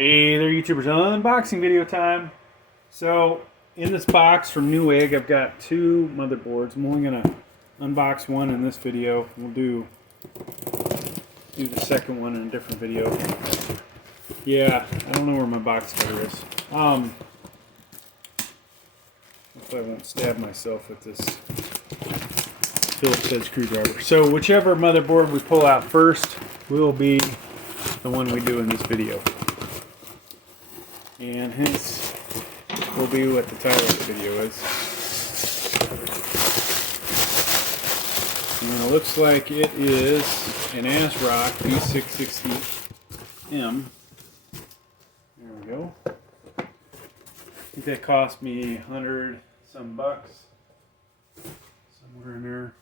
Hey there, YouTubers, unboxing video time. So in this box from Newegg, I've got two motherboards. I'm only gonna unbox one in this video. We'll do the second one in a different video. Yeah, I don't know where my box cutter is. Hopefully I won't stab myself with this Phillips head screwdriver. So whichever motherboard we pull out first will be the one we do in this video. And hence will be what the title of the video is. And it looks like it is an AsRock B660m. There we go. I think that cost me 100 some bucks. Somewhere in there.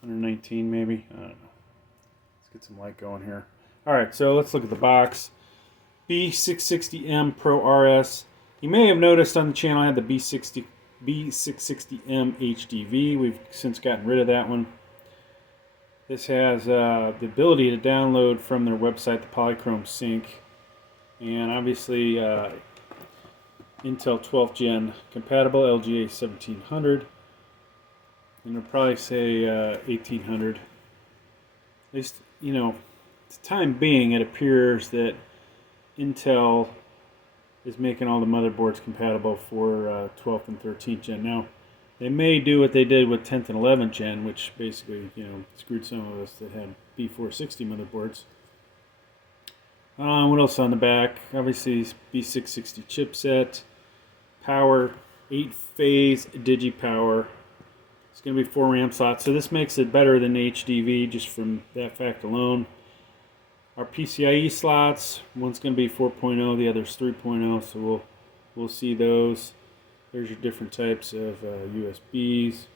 119 maybe. I don't know. Let's get some light going here. Alright, so let's look at the box. B660m Pro RS. You may have noticed on the channel I had the B660M HDV. We've since gotten rid of that one. This has the ability to download from their website the Polychrome Sync, and obviously Intel 12th Gen compatible, LGA 1700, and it'll probably say 1800. At least, you know, for the time being, it appears that Intel is making all the motherboards compatible for 12th and 13th gen. Now, they may do what they did with 10th and 11th gen, which basically, you know, screwed some of us that had B460 motherboards. What else on the back? Obviously, B660 chipset, power, 8-phase digi-power. It's going to be 4 RAM slots, so this makes it better than HDV just from that fact alone. Our PCIe slots, one's going to be 4.0, the other's 3.0, so we'll see those. There's your different types of USBs,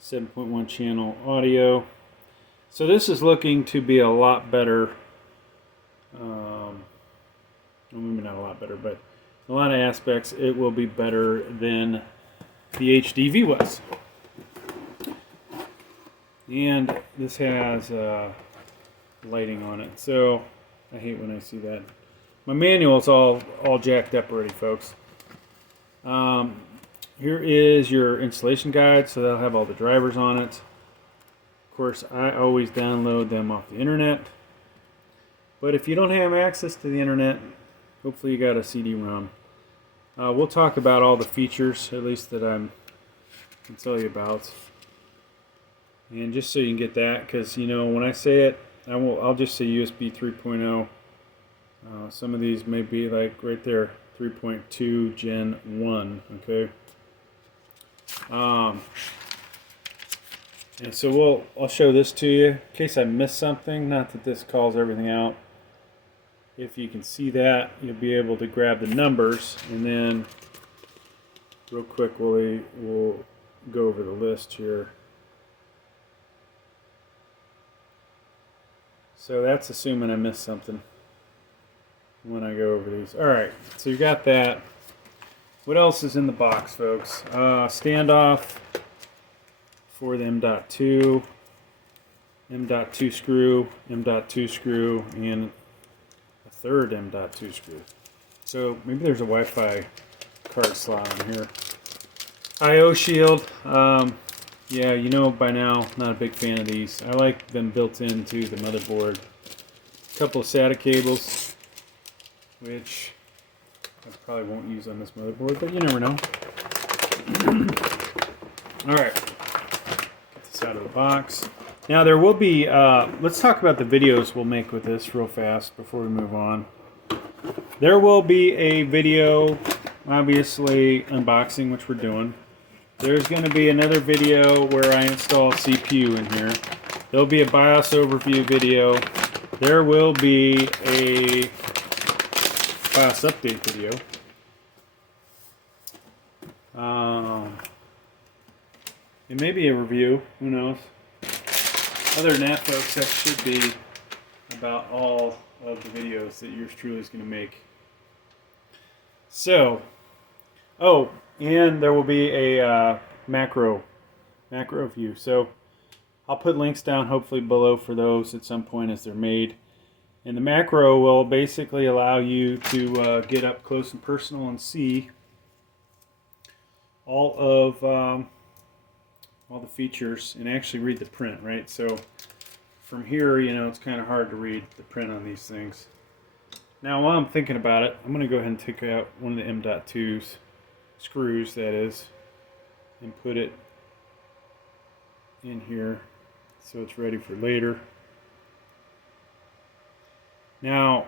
7.1 channel audio. So this is looking to be a lot better, well, maybe not a lot better, but in a lot of aspects it will be better than the HDV was. And this has lighting on it, so I hate when I see that. My manual's all jacked up already, folks. Here is your installation guide, so that'll have all the drivers on it. Of course, I always download them off the internet, but if you don't have access to the internet, hopefully you got a CD-ROM. We'll talk about all the features, at least that I can tell you about, and just so you can get that, because you know when I say it, I'll just say USB 3.0. Some of these may be like right there, 3.2 Gen 1. Okay. And so I'll show this to you in case I missed something. Not that this calls everything out. If you can see that, you'll be able to grab the numbers, and then real quick we'll go over the list here. So that's assuming I missed something when I go over these. Alright, so you got that. What else is in the box, folks? Standoff for the M.2, M.2 screw, M.2 screw, and a third M.2 screw. So maybe there's a Wi-Fi card slot in here. I/O shield. Yeah, you know by now, not a big fan of these. I like them built into the motherboard. A couple of SATA cables, which I probably won't use on this motherboard, but you never know. Alright, get this out of the box. Now there will be, let's talk about the videos we'll make with this real fast before we move on. There will be a video, obviously, unboxing, which we're doing. There's going to be another video where I install CPU in here. There'll be a BIOS overview video. There will be a BIOS update video. It may be a review, who knows. Other than that, folks, that should be about all of the videos that yours truly is going to make. So, oh, and there will be a macro view. So I'll put links down hopefully below for those at some point as they're made. And the macro will basically allow you to get up close and personal and see all the features and actually read the print, right? So from here, you know, it's kind of hard to read the print on these things. Now, while I'm thinking about it, I'm going to go ahead and take out one of the M.2's screws, that is, and put it in here so it's ready for later. Now,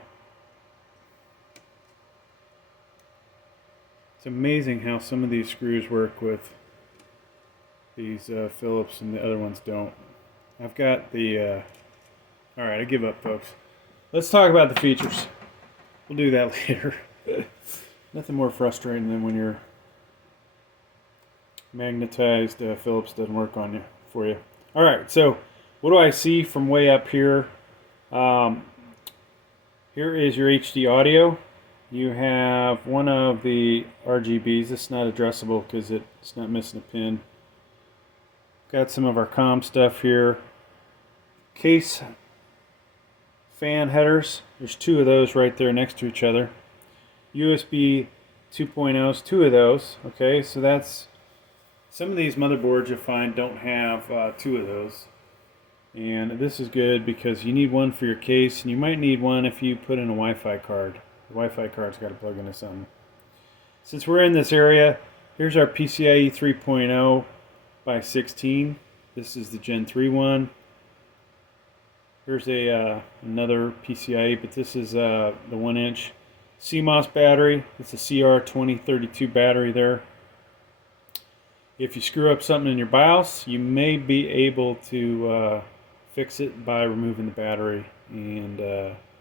it's amazing how some of these screws work with these Phillips and the other ones don't. I've got the... Alright, I give up, folks. Let's talk about the features. We'll do that later. Nothing more frustrating than when your magnetized Phillips doesn't work on you for you. Alright, so what do I see from way up here? Here is your HD audio. You have one of the RGBs. It's not addressable because it's not missing a pin. Got some of our comm stuff here. Case fan headers. There's two of those right there next to each other. USB 2.0s, two of those. Okay, so that's some of these motherboards you'll find don't have two of those. And this is good because you need one for your case, and you might need one if you put in a Wi-Fi card. The Wi-Fi card's got to plug into something. Since we're in this area, here's our PCIe 3.0 by 16. This is the Gen 3 one. Here's another PCIe, but this is the 1-inch CMOS battery. It's a CR2032 battery there. If you screw up something in your BIOS, you may be able to fix it by removing the battery, and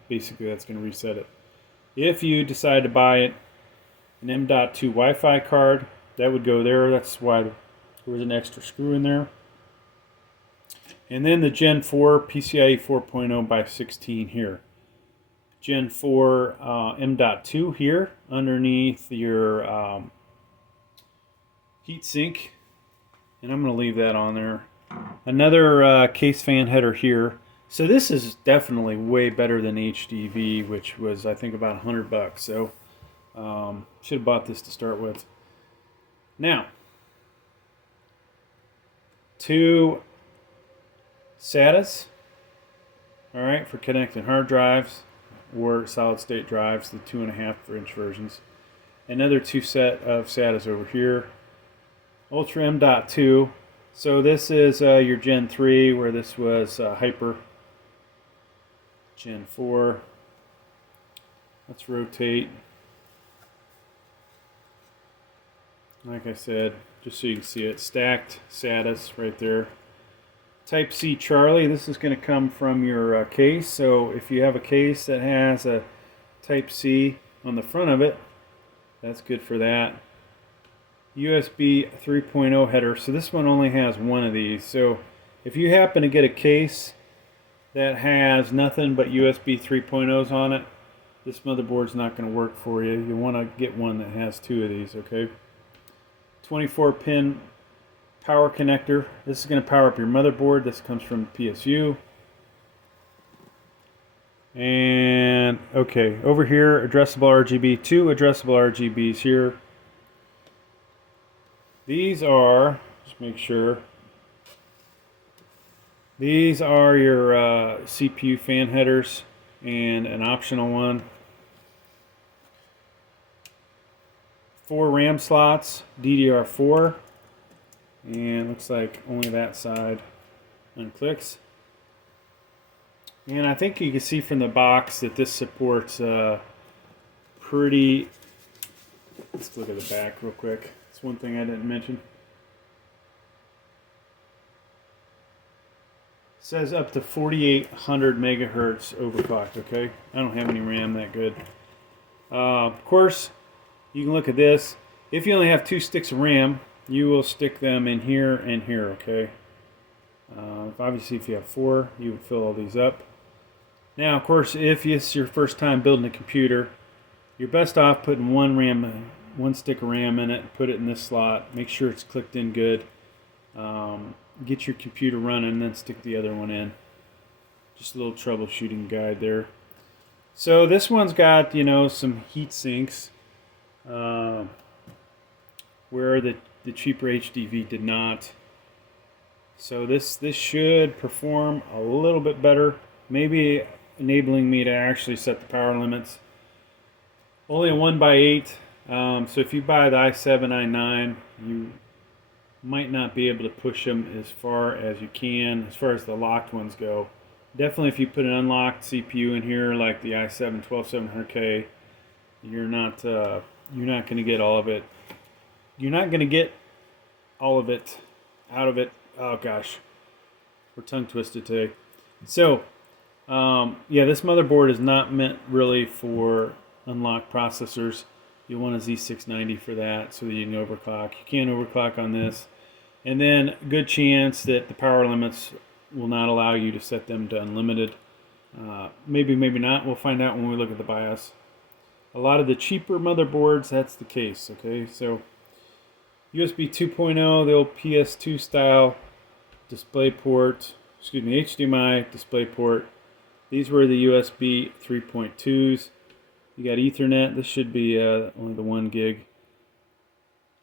basically that's going to reset it. If you decide to buy an M.2 Wi-Fi card, that would go there. That's why there was an extra screw in there. And then the Gen 4 PCIe 4.0 by 16 here. Gen 4 M.2 here underneath your heatsink, and I'm going to leave that on there. Another case fan header here. So this is definitely way better than HDV, which was I think about $100. So should have bought this to start with. Now, two SATAs, all right, for connecting hard drives or solid state drives, the 2.5-inch versions. Another two set of SATAs over here. Ultra M.2. So this is your Gen 3, where this was Hyper. Gen 4. Let's rotate. Like I said, just so you can see it, stacked SATAs right there. Type C Charlie, this is going to come from your case. So if you have a case that has a Type C on the front of it, that's good for that. USB 3.0 header. So this one only has one of these. So if you happen to get a case that has nothing but USB 3.0s on it, this motherboard's not going to work for you. You want to get one that has two of these, okay? 24-pin power connector. This is going to power up your motherboard. This comes from PSU. And okay, over here, addressable RGB, two addressable RGBs here. These are, just make sure, these are your CPU fan headers and an optional one. 4 RAM slots, DDR4, and looks like only that side unclicks. And I think you can see from the box that this supports pretty, let's look at the back real quick. That's one thing I didn't mention. It says up to 4800 megahertz overclock, okay? I don't have any RAM that good. Of course, you can look at this. If you only have 2 sticks of RAM, you will stick them in here and here, okay? Obviously, if you have 4, you would fill all these up. Now, of course, if it's your first time building a computer, you're best off putting one stick of RAM in it, put it in this slot, make sure it's clicked in good. Get your computer running, and then stick the other one in. Just a little troubleshooting guide there. So this one's got, you know, some heat sinks where the cheaper HDV did not. So this should perform a little bit better, maybe enabling me to actually set the power limits. Only a 1x8, so if you buy the i7, i9, you might not be able to push them as far as you can, as far as the locked ones go. Definitely if you put an unlocked CPU in here like the i7 12700K, you're not going to get all of it. You're not going to get all of it out of it. Oh gosh, we're tongue twisted today. So yeah, this motherboard is not meant really for unlocked processors. You want a Z690 for that so that you can overclock. You can't overclock on this. And then good chance that the power limits will not allow you to set them to unlimited. Maybe, maybe not. We'll find out when we look at the BIOS. A lot of the cheaper motherboards, that's the case. Okay, so USB 2.0, the old PS2 style display port, excuse me, HDMI display port. These were the USB 3.2s. You got Ethernet. This should be only the 1 gig.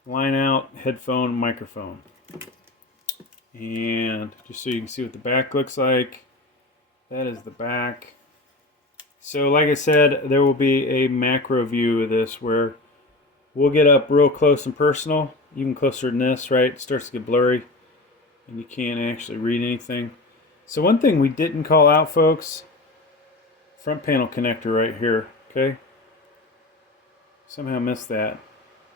Line out, headphone, microphone. And just so you can see what the back looks like, that is the back. So like I said, there will be a macro view of this where we'll get up real close and personal, even closer than this, right? It starts to get blurry and you can't actually read anything. So one thing we didn't call out, folks, front panel connector right here, okay? Somehow missed that.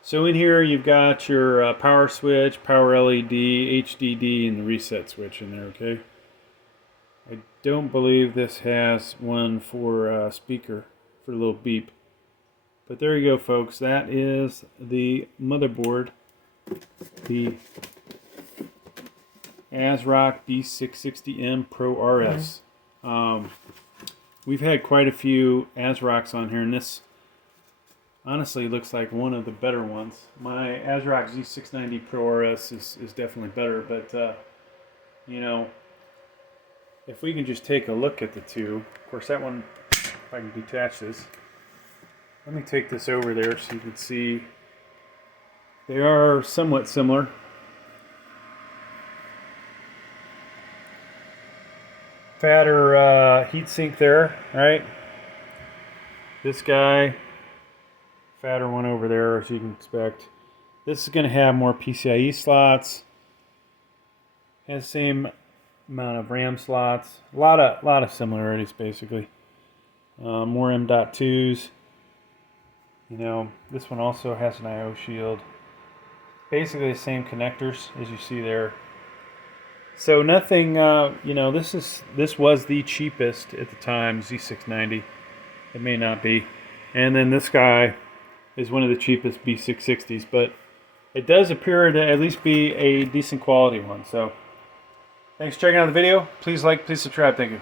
So in here you've got your power switch, power LED, HDD, and the reset switch in there, okay? I don't believe this has one for speaker, for a little beep. But there you go, folks. That is the motherboard, the AsRock B660m Pro RS. We've had quite a few AsRocks on here, and this honestly looks like one of the better ones. My AsRock Z690 Pro RS is definitely better, but you know, if we can just take a look at the two. Of course, that one, if I can detach this. Let me take this over there so you can see. They are somewhat similar. Fatter heatsink there, right? This guy, fatter one over there, as you can expect. This is going to have more PCIe slots. Has the same amount of RAM slots. A lot of similarities, basically. More M.2s. You know, this one also has an I/O shield. Basically the same connectors as you see there. So nothing, you know, this was the cheapest at the time, Z690. It may not be. And then this guy is one of the cheapest B660s, but it does appear to at least be a decent quality one. So thanks for checking out the video. Please like, please subscribe. Thank you.